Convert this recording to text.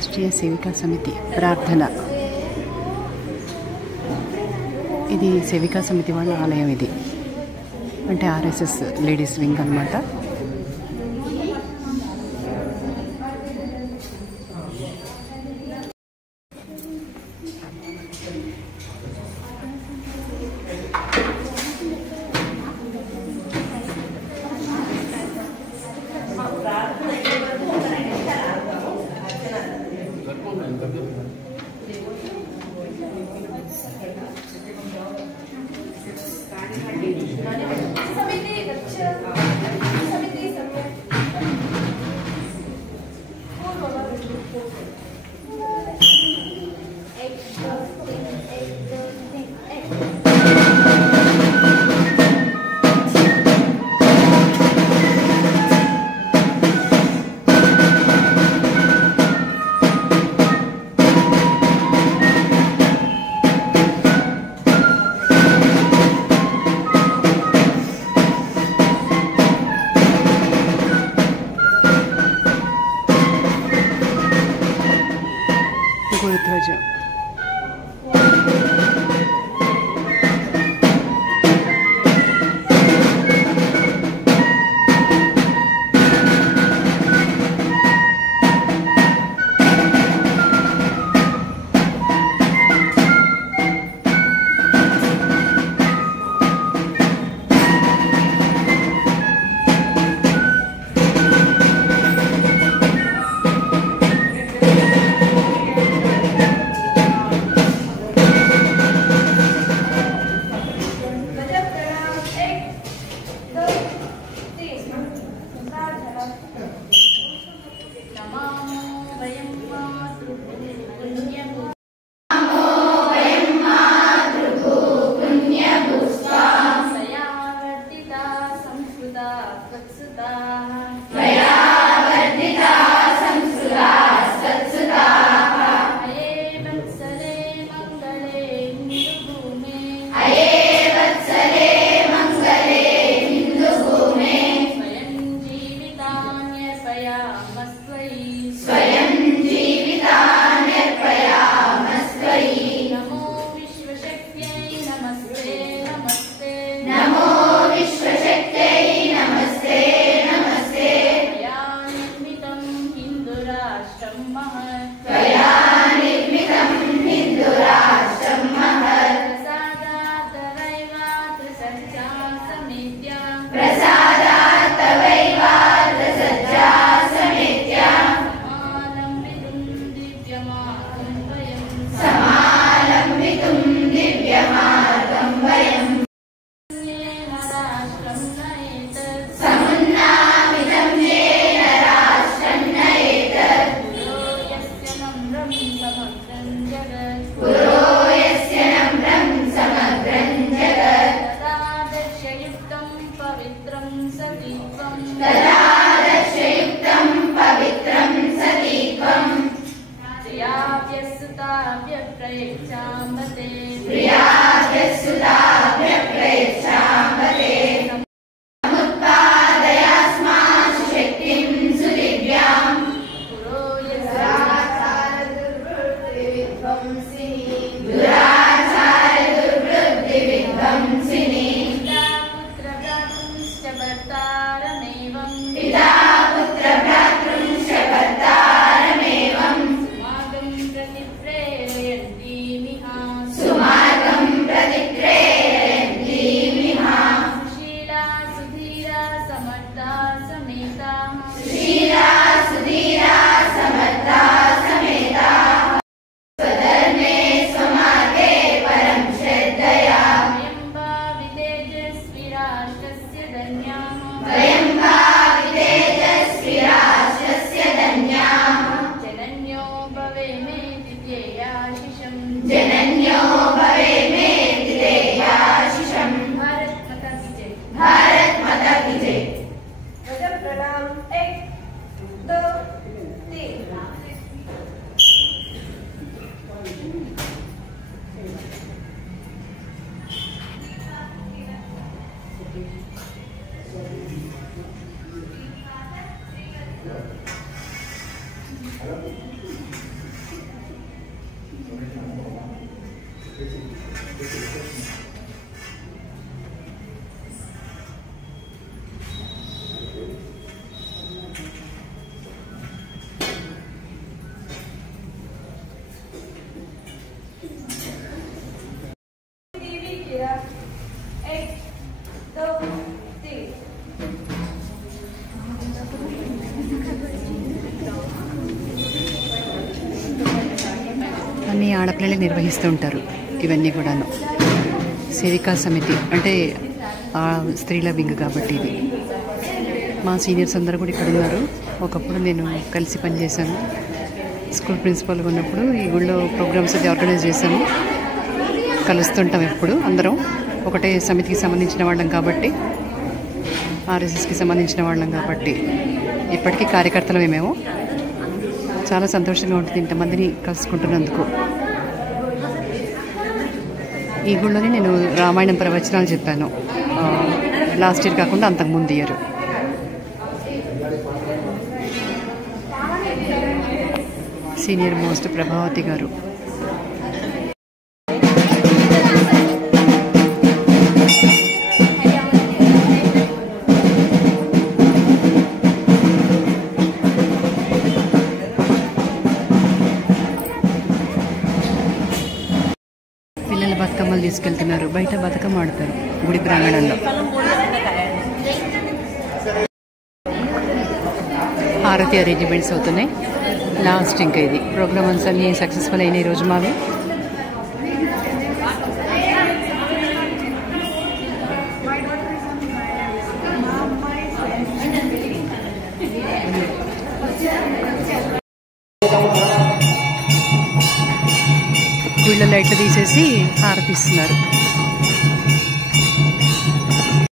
రాష్ట్రీయ సేవికా సమితి ప్రార్థన. ఇది సేవికా సమితి వాళ్ళ ఆలయం. ఇది అంటే ఆర్ఎస్ఎస్ లేడీస్ వింగ్ అన్నమాట. గురుధ్వజం. అన్ని ఆడపిల్లలే నిర్వహిస్తూ ఉంటారు ఇవన్నీ కూడాను. సేవికా సమితి అంటే స్త్రీల వింగ్ కాబట్టి ఇది. మా సీనియర్స్ అందరూ కూడా ఇక్కడ ఉన్నారు. ఒకప్పుడు నేను కలిసి పనిచేశాను. స్కూల్ ప్రిన్సిపల్గా ఉన్నప్పుడు ఈ గుళ్ళో ప్రోగ్రామ్స్ అది ఆర్గనైజ్ చేశాము. కలుస్తుంటాం ఎప్పుడు అందరం ఒకటే సమితికి సంబంధించిన వాళ్ళం కాబట్టి, ఆర్ఎస్ఎస్కి సంబంధించిన వాళ్ళం కాబట్టి ఇప్పటికీ కార్యకర్తలమే మేము. చాలా సంతోషంగా ఉంటుంది ఇంతమందిని కలుసుకుంటున్నందుకు. ఈ గుళ్ళోనే నేను రామాయణం ప్రవచనాలు చెప్పాను లాస్ట్ ఇయర్ కాకుండా అంతకుముందు ఇయర్. సీనియర్ మోస్ట్ ప్రభావతి గారు. పిల్లల బతుకమ్మలు తీసుకెళ్తున్నారు. బయట బతుకమ్మ ఆడతారు గుడి ప్రాంగణంలో. హారతి అరేంజ్మెంట్స్ అవుతున్నాయి. లాస్ట్ ఇంకా ఇది ప్రోగ్రామ్స్ అన్నీ సక్సెస్ఫుల్ అయినాయి ఈరోజు మావి. గుళ్ళ లైట్లు తీసేసి హారతి ఇస్తున్నారు.